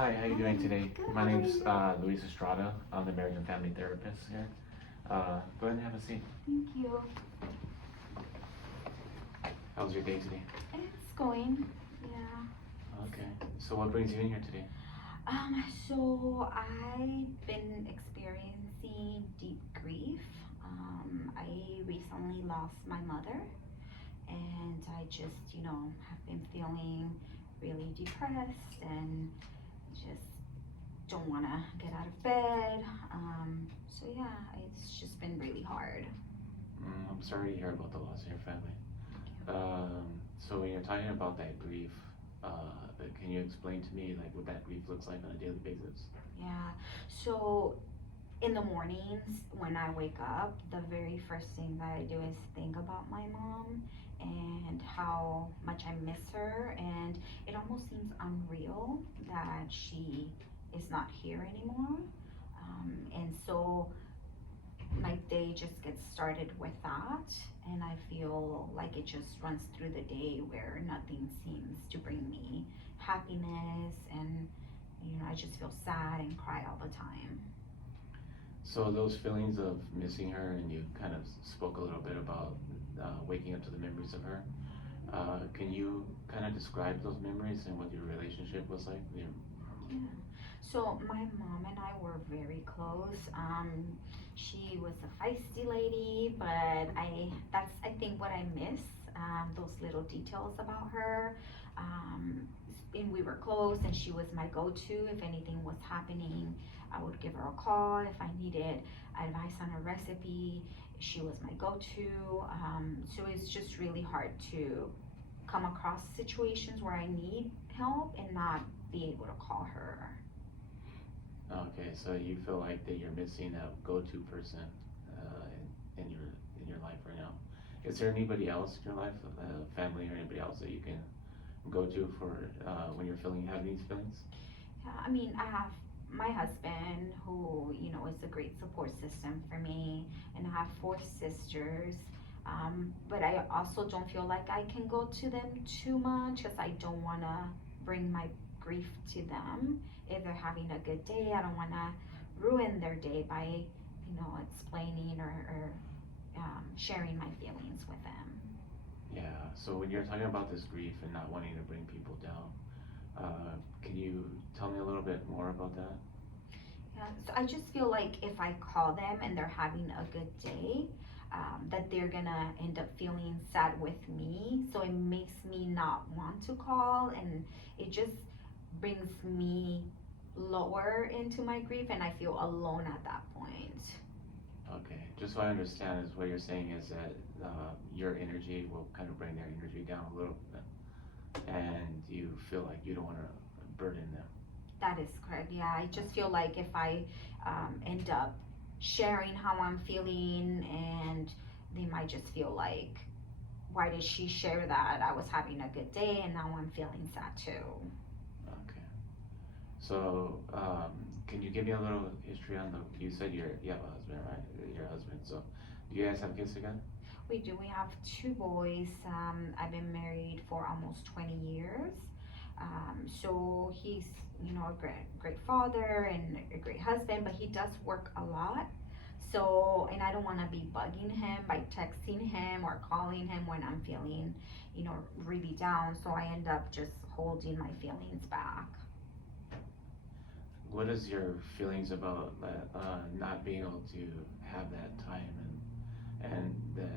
Hi, how you doing Hi, today? good. My How are name's you? Luis Estrada. I'm the marriage and family therapist here. Go ahead and have a seat. Thank you. How was your day today? It's going. Yeah. Okay. So what brings you in here today? So I've been experiencing deep grief. I recently lost my mother, and I just, have been feeling really depressed and just don't want to get out of bed. So yeah, it's just been really hard. I'm sorry to hear about the loss of your family. So when you're talking about that grief, can you explain to me like what that grief looks like on a daily basis? Yeah. So in the mornings when I wake up, the very first thing that I do is think about my mom and how much I miss her. And it almost seems unreal that she is not here anymore. And so my day just gets started with that. And I feel like it just runs through the day where nothing seems to bring me happiness. And, I just feel sad and cry all the time. So those feelings of missing her, and you kind of spoke a little bit about waking up to the memories of her. Can you kind of describe those memories and what your relationship was like with your Yeah. So my mom and I were very close. She was a feisty lady, but I think what I miss, those little details about her. Um, and we were close, and she was my go-to if anything was happening. I would give her a call if I needed advice on a recipe. She was my go-to. So it's just really hard to come across situations where I need help and not be able to call her. Okay, so you feel like that you're missing that go-to person in your life right now. Is there anybody else in your life, family or anybody else that you can go to for when you're feeling having these feelings? Yeah, I mean, I have my husband who, is a great support system for me, and I have four sisters. But I also don't feel like I can go to them too much because I don't want to bring my grief to them. If they're having a good day, I don't want to ruin their day by, explaining or sharing my feelings with them. Yeah. So when you're talking about this grief and not wanting to bring people down, can you tell me a little bit more about that? Yeah, so I just feel like if I call them and they're having a good day, that they're gonna end up feeling sad with me. So it makes me not want to call, and it just brings me lower into my grief, and I feel alone at that point. Okay. Just so I understand, is what you're saying is that your energy will kind of bring their energy down a little bit, and you feel like you don't want to burden them. That is correct. Yeah, I just feel like if I end up sharing how I'm feeling, and they might just feel like, why did she share that? I was having a good day and now I'm feeling sad too. Okay. So, can you give me a little history on the? You said you have a husband, right? Your husband. So, do you guys have kids together? We do. We have two boys. I've been married for almost 20 years. So he's, a great father and a great husband, but he does work a lot. So, and I don't want to be bugging him by texting him or calling him when I'm feeling, really down. So I end up just holding my feelings back. What is your feelings about that, not being able to have that time and the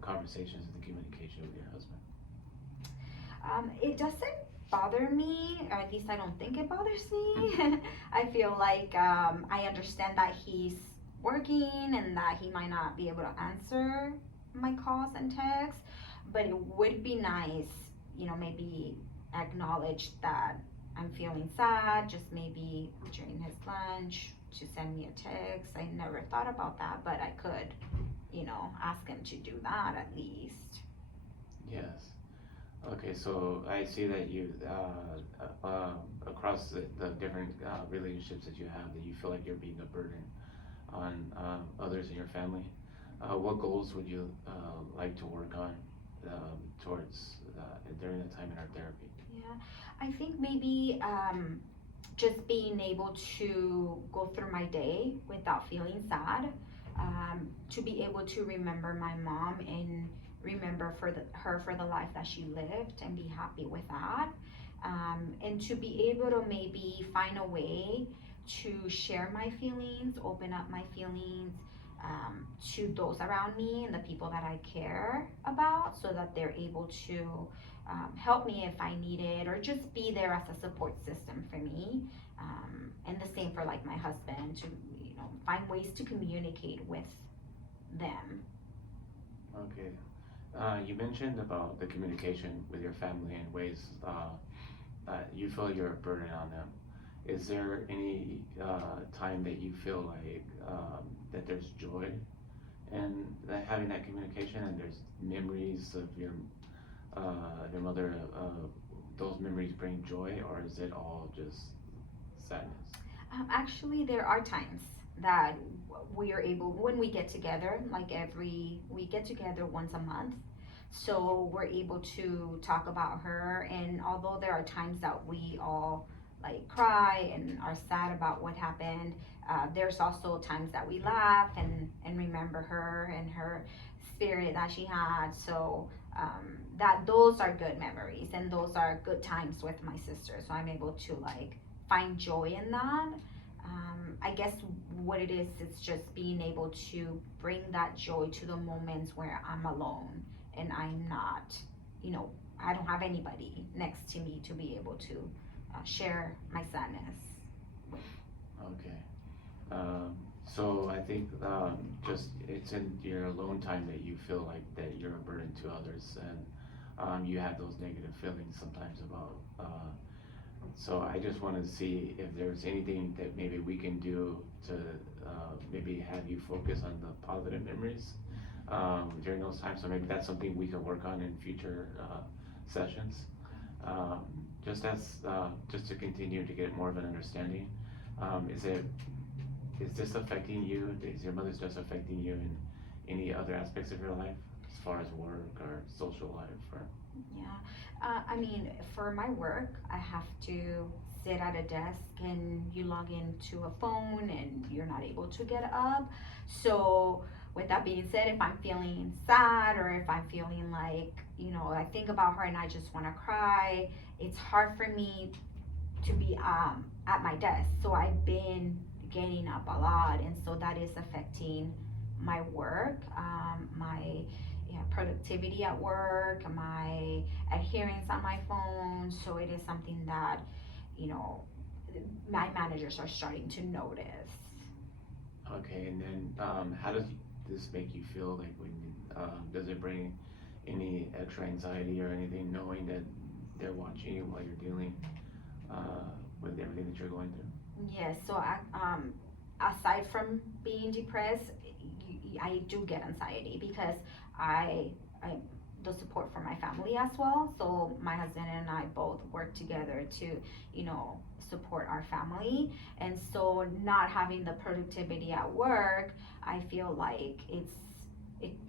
conversations and the communication with your husband? It doesn't bother me, or at least I don't think it bothers me. I feel like I understand that he's working and that he might not be able to answer my calls and texts, but it would be nice, maybe acknowledge that I'm feeling sad, just maybe during his lunch to send me a text. I never thought about that, but I could, ask him to do that at least. Yes. Okay, so I see that you, across the different relationships that you have, that you feel like you're being a burden on others in your family. What goals would you like to work on towards during the time in our therapy? Yeah, I think maybe just being able to go through my day without feeling sad, to be able to remember my mom and remember her for the life that she lived and be happy with that, and to be able to maybe find a way to share my feelings, open up my feelings, to those around me and the people that I care about, so that they're able to help me if I need it, or just be there as a support system for me. And the same for like my husband, to find ways to communicate with them. Okay. You mentioned about the communication with your family in ways you feel you're a burden on them. Is there any time that you feel like that there's joy in having that communication, and there's memories of your mother? Those memories bring joy, or is it all just sadness? Actually, there are times that we are able, when we get together, like we get together once a month. So we're able to talk about her, and although there are times that we all like cry and are sad about what happened, there's also times that we laugh and remember her and her spirit that she had. So that those are good memories, and those are good times with my sister. So I'm able to like find joy in that. I guess what it is, it's just being able to bring that joy to the moments where I'm alone and I'm not, I don't have anybody next to me to be able to share my sadness with. Okay. So I think just it's in your alone time that you feel like that you're a burden to others, and you have those negative feelings sometimes about. So I just wanted to see if there's anything that maybe we can do to maybe have you focus on the positive memories during those times. So maybe that's something we can work on in future sessions. Just as just to continue to get more of an understanding. Is this affecting you? Is your mother's just affecting you in any other aspects of your life, as far as work or social life, or? Yeah, I mean, for my work, I have to sit at a desk and you log into a phone and you're not able to get up. So, with that being said, if I'm feeling sad or if I'm feeling like, I think about her and I just want to cry, it's hard for me to be at my desk. So, I've been getting up a lot, and so that is affecting my work, my productivity at work, my adherence on my phone. So it is something that, you know, my managers are starting to notice. Okay, and then how does this make you feel? Like when does it bring any extra anxiety or anything, knowing that they're watching you while you're dealing with everything that you're going through? Yes, so aside from being depressed, I do get anxiety because I the support from my family as well. So my husband and I both work together to, support our family. And so not having the productivity at work, I feel like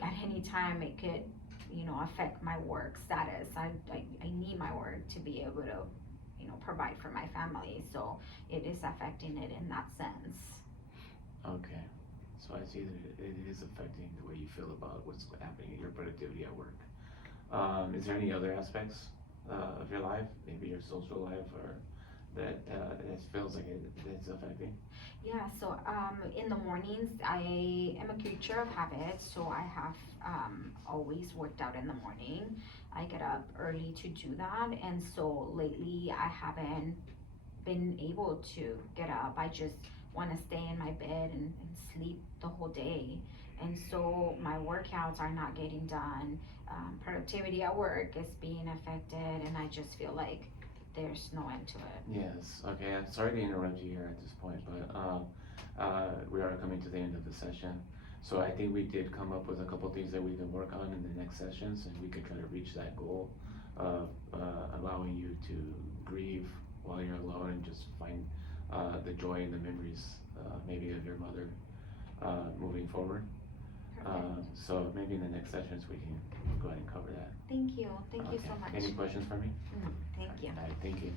at any time it could, affect my work status. I need my work to be able to, provide for my family. So it is affecting it in that sense. Okay, so I see that it is affecting the way you feel about what's happening in your productivity at work. Is there any other aspects of your life, maybe your social life, or that it feels like it's affecting? Yeah, so in the mornings, I am a creature of habit, so I have always worked out in the morning. I get up early to do that, and so lately I haven't been able to get up. I just want to stay in my bed and sleep the whole day. And so my workouts are not getting done. Productivity at work is being affected, and I just feel like there's no end to it. Yes, okay, I'm sorry to interrupt you here at this point, but we are coming to the end of the session. So I think we did come up with a couple things that we can work on in the next sessions, and we could try to reach that goal of allowing you to grieve while you're alone and just find the joy and the memories maybe of your mother moving forward. Perfect. So maybe in the next sessions we can go ahead and cover that. Thank you. Thank you Okay. so much. Any questions for me? Thank you. All right, thank you.